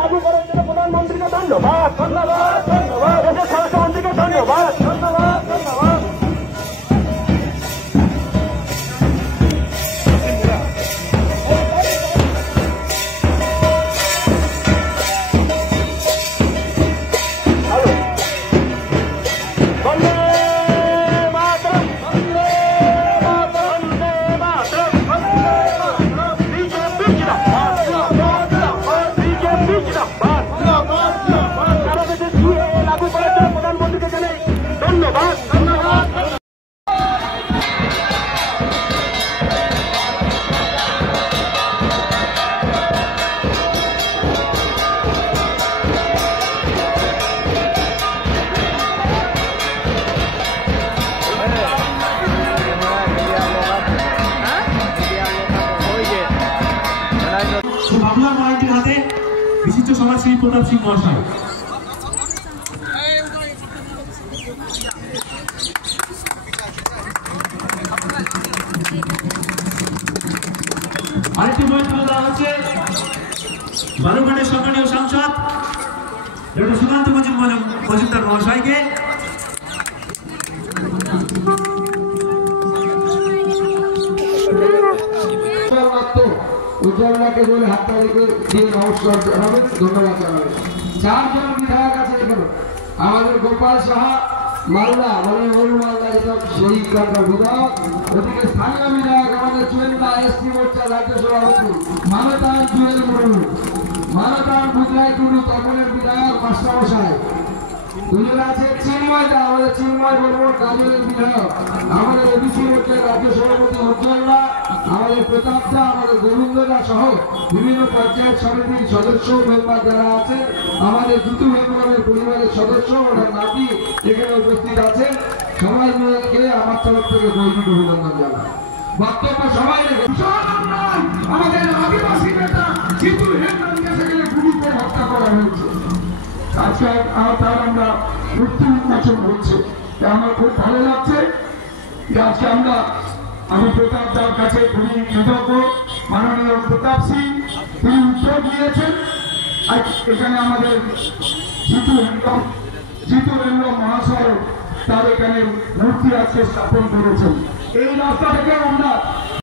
লাগু করার জন্য প্রধানমন্ত্রীকে ধন্যবাদ, ধন্যবাদ, ধন্যবাদ। দেশের স্বরাষ্ট্রমন্ত্রীকে ধন্যবাদ, ধন্যবাদ, ধন্যবাদ। বাবুলাল মাইতির হাতে বিশিষ্ট সমাজসেবী প্রতাপ সিং মহাশয়। আরেকটি বই তুলে দেওয়া হচ্ছে বালুরঘাটের সম্মানীয় সাংসদ ডক্টর সুকান্ত মজুমদার মহাশয়কে। উজ্জ্বলকে বলে হাততালিকে দিয়ে নমস্কার জানাবেন, ধন্যবাদ জানাবেন। চারজন বিধায়ক আছে এখানে, আমাদের গোপাল সাহা মালদা মানে হলু মালদা যেটা সেই গ্রামের বিধায়ক, ওদিকে স্থানীয় বিধায়ক আমাদের চুয়েন্দা এসটি মোর্চা রাজ্য সভাপতি মানতান জুয়েল মুর্মু, মানতান বুধরাই টুডু তপনের বিধায়ক মাস্টারমশাই, দুজন আছে চিন্ময় দা আমাদের চিন্ময় বর্মন কাজলের বিধায়ক, আমাদের ওবিসি মোর্চার রাজ্য সভাপতি উজ্জ্বলরা, আমাদের প্রতাপ দা, আমাদের গোবিন্দদা সহ বিভিন্ন পঞ্চায়েত সমিতির সদস্য মেম্বার যারা আছে, আমাদের দুতু মেম্বারের পরিবারের সদস্য ওনার নাতি এখানে উপস্থিত আছেন, সবাই মিলে আমার তরফ থেকে গৈরিক অভিনন্দন জানাই। বক্তব্য সবাই আমাদের আদিবাসী নেতা জিতু হেমব্রমকে সেখানে গুলি করে হত্যা করা হয়েছে। আজকে তার আমরা মৃত্যু উন্মোচন হচ্ছে, আমার খুব ভালো লাগছে যে আজকে আমি প্রতাপ দার কাছে খুবই কৃতজ্ঞ। মাননীয় প্রতাপ সিং তিনি উত্তর দিয়েছেন। এখানে আমাদের জিতু হেমব্রম মহাশয় তার এখানে মূর্তি আজকে স্থাপন করেছেন। এই রাস্তা থেকে আমরা